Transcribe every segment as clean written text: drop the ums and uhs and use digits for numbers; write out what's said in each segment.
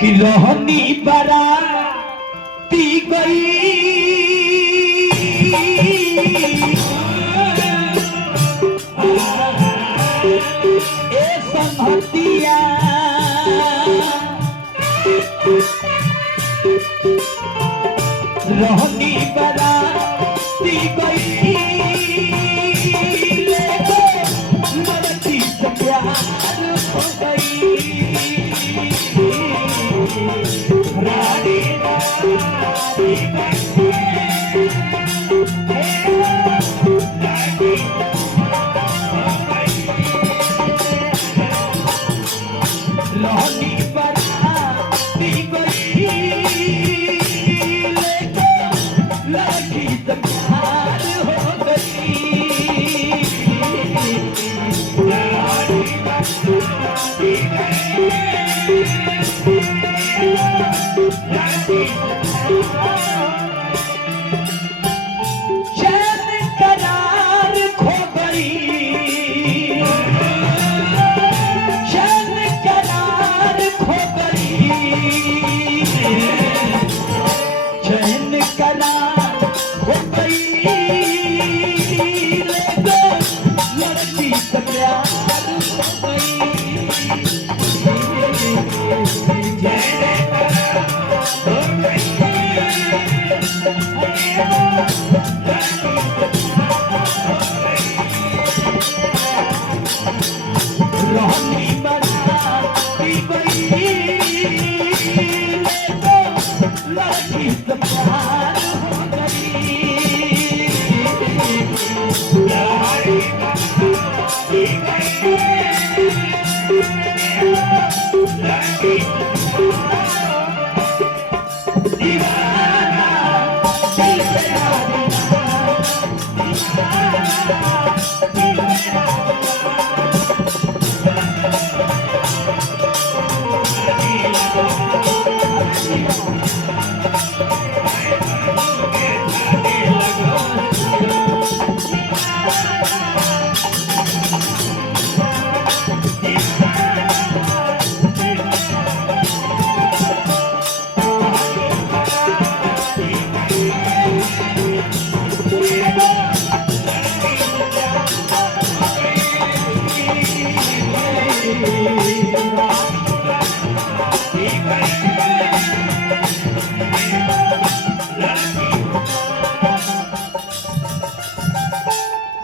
कि रोहनी बराती गई ए संहतिया रोहनी बराती गई लड़की से प्यार हो गई रानी रोहनी बराती गई लड़की से प्यार हो गई चैन करार खो गई चैन करार खो गई चैन करार खो गई लड़की से प्यार हो गई रोहनी बराती गई लड़की से प्यार हो गई दीवाना दिल मेरा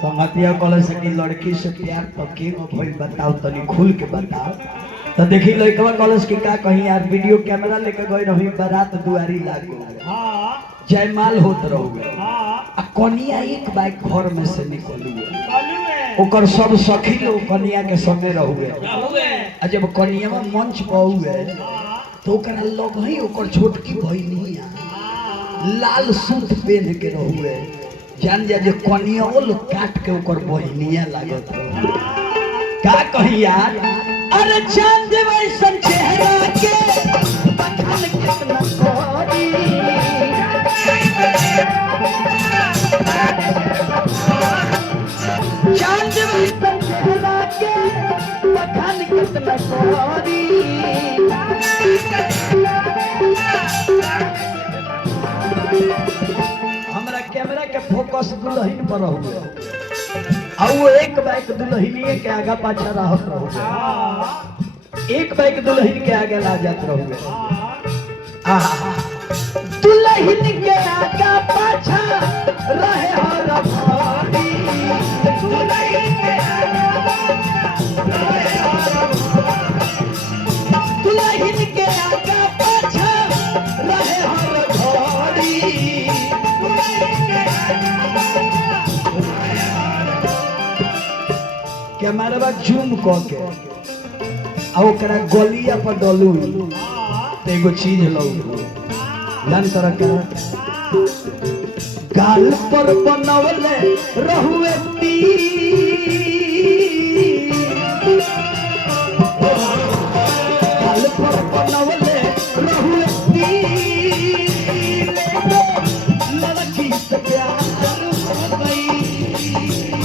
संगतिया कॉलेज से की लड़की से प्यार तो के भाई बताओ तनी खुल के बताओ तो देखी लड़कवा कॉलेज की का कहीं यार वीडियो कैमरा लेके गई रही बारात दुआरी लागो हां जयमाल होत रहुए आ कनिया एक बाइक घर में से निकलुए ओकर सब सखी लोग कनिया के संगे रहुए आ जब कनिया में मंच पहुए तो ओकरा लोग ही ओकर छोटकी बहिनिया लाल सूट पहन के रहुए जान जा जो कनियोल काट के ऊपर बहिनिया लागत का कही यार अरे चांद वैसन चेहरा के बखान कितना कोरी चांद वैसन चेहरा के बखान कितना कोरी कैमरा के फोकस दुल्हन पर हुए और वो एक बाइक दुल्हनिए के आगे पाछा रहत रहुए एक बाइक दुल्हन के आगे ला जात रहुए दुल्हन के आगे पाछा रहे हर भारी दुल्हन के दुल्हन के आगे पाछा रहे हर भारी हमारे बाद जूम क के आ ओकरा गलिया पर डलू तो एगो चीज लो जान तरह का गाल पर बनवले रहुए गाल पर बनवले रहुए लड़की से प्यार हो गई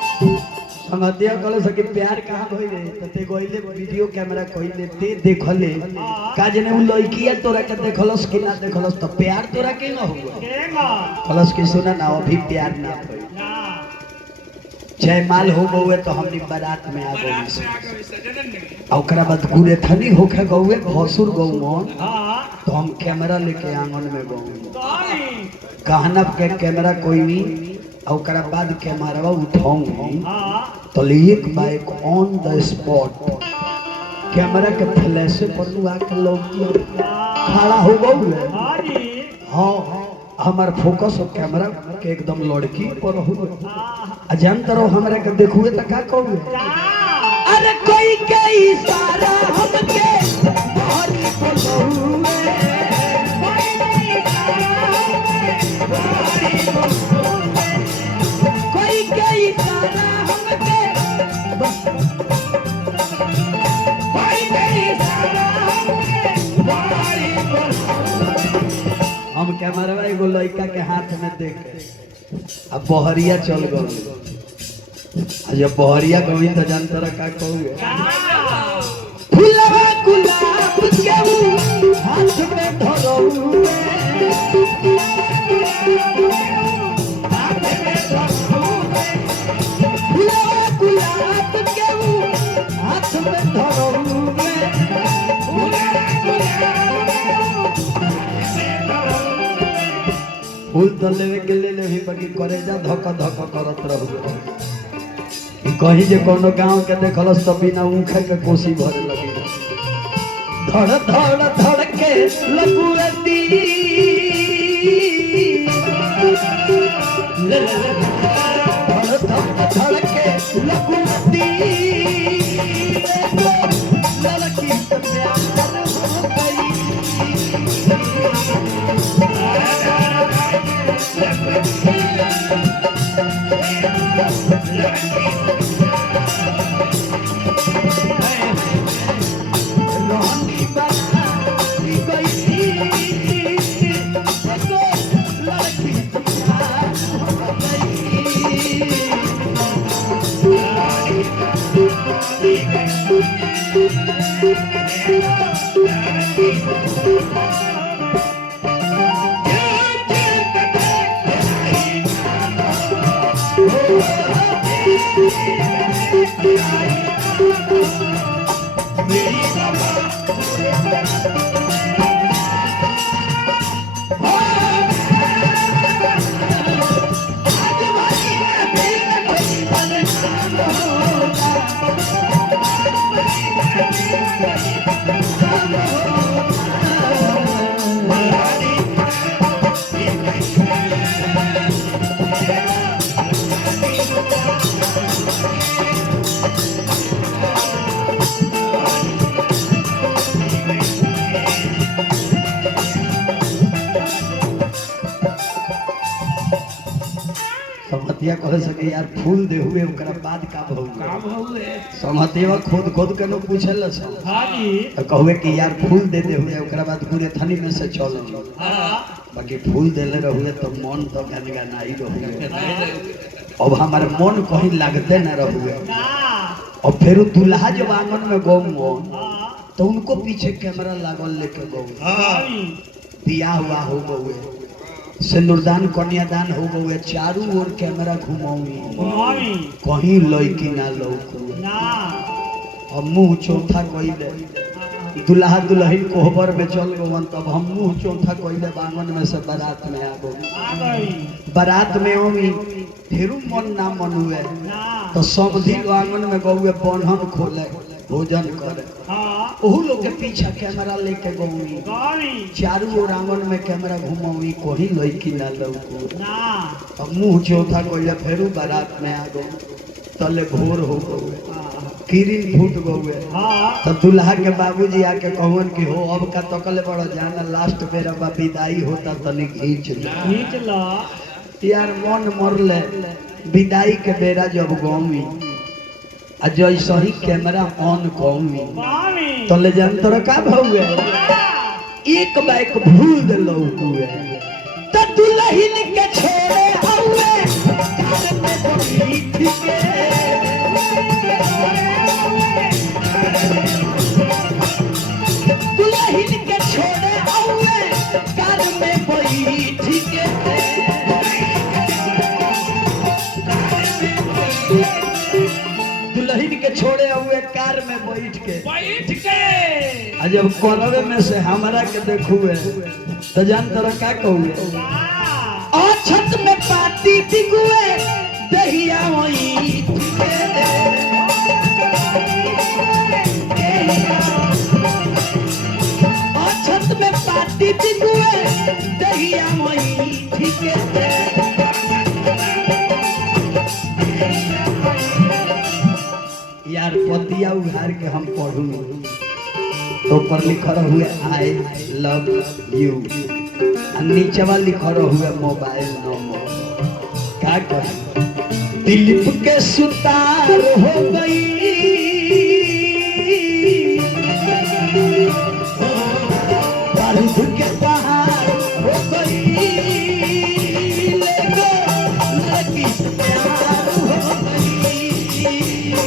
संगतिया कहले सके प्यार कहां भई रे तते गइले वीडियो कैमरा कइले ते देखले का जने उ लड़किया तोरा के देखलस कि ना देखलस तो प्यार तोरा के ना हुआ कहलस कि सुना ना अभी प्यार ना भई ना जयमाल हो गए तो हमनी बारात में आ गए आ ओकरा बाद गुरे थनी होखे गए भसुर गौ मन तो हम कैमरा लेके आंगन में गए कहना के कैमरा कोई नहीं ओकरा बाद कैमरा उठाऊंगी तो एक bike on the spot camera के फ्लैश पर लुआ के लोग खड़ा हो गए। हाँ हमार फोकस कैमरा के एकदम लड़की पर हो जानते रहो हमरा के देखुए त का कहू अरे कोई के इशारा हमके भारी बोलहुए कोई के इशारा हमके कोई के इशारा हमके भारी बोलहुए हम कैमरा एगो लड़का के हाथ में देख के अब बहरिया चल गए जब बहरिया गई तो जानता रहा का कहूए फुलवा गुलाब के हाथ में धरौए फुलवा गुलाब के हाथ में धरौए फूल तो लेवे के ले लेही बाकी करेजा धक धक करत रहू कहीं जे कोनो गांव के देखलस तो बिना ऊखे के कोसी भरे लगी धड़ धड़ धड़ के लगुएती ले ले धड़ धड़ धड़ के लगुएती लड़की से प्यार हो गई समतिया कह सके यार फूल दे हुए ओकरा बाद का भौए समतिया खुद खुद के लोग पूछल हां जी तो कहवे कि यार फूल दे हुए ओकरा बाद पूरे थनी में से चल हां बाकी फूल देले रहुए तो मन तो गनगा नहीं रहुए अब हमारे मन कहीं लगते ना रहुए और फिर दूल्हा जब आंगन में गौ मन तो उनको पीछे कैमरा लागल लेके गौ बियाह हुआ हो गए सिंदूरदान कन्यादान हो गए चारों ओर कैमरा घुमाऊंगी कहीं लड़की ना लौक ना और मुंह चौथा कइले दुल्हा दुल्हन कोहबर में चल गवन तब हम मुंह चौथा कोइले बांगन में से बारात में आ गई। बारात में ओमी ढेरू मन ना मन हुए तो सब दिन आंगन में गौए बन्हन खोले भोजन करे। ओहू लोग के पीछा कैमरा लेके गौमी चारों ओर आंगन में कैमरा घुमावी कोई लड़की ना लौको अब मुंह चौथा कोइले फेरू बारात में आ गई। तले भोर हो गए किरिन फूट गए। तो दुल्हा के बाबूजी आके कहन कि हो अब का तकले बड़ा जाना लास्ट बेरा बा विदाई होता तनी खींच ला यार मन मरले। विदाई के बेरा जब गौमी आ जैसे ही कैमरा ऑन गौमी तले जान तोरा का भौए एक बाइक भूल देलो हुए तो दुल्हन के छोड़े हुए कार में बैठ के दुल्हन के छोड़े हुए कार में बैठ के दुल्हन के छोड़े हुए कार में बैठ के जब करवे में से हमरा के देखुए तो जान तोरा का कहूए छत में पाती दिगुए दहिया वही छत में पाती दिगुए दहिया वही ठीक है। यार पतिया उघार के हम पढ़ू तो पर लिखल हुए आई लव यू नीचवा लिखल हुए मोबाइल नंबर का कर दिलीप के सुतार हो गई बारूद के पहाड़ हो गई लड़की से प्यार हो गई।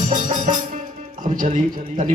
अब चली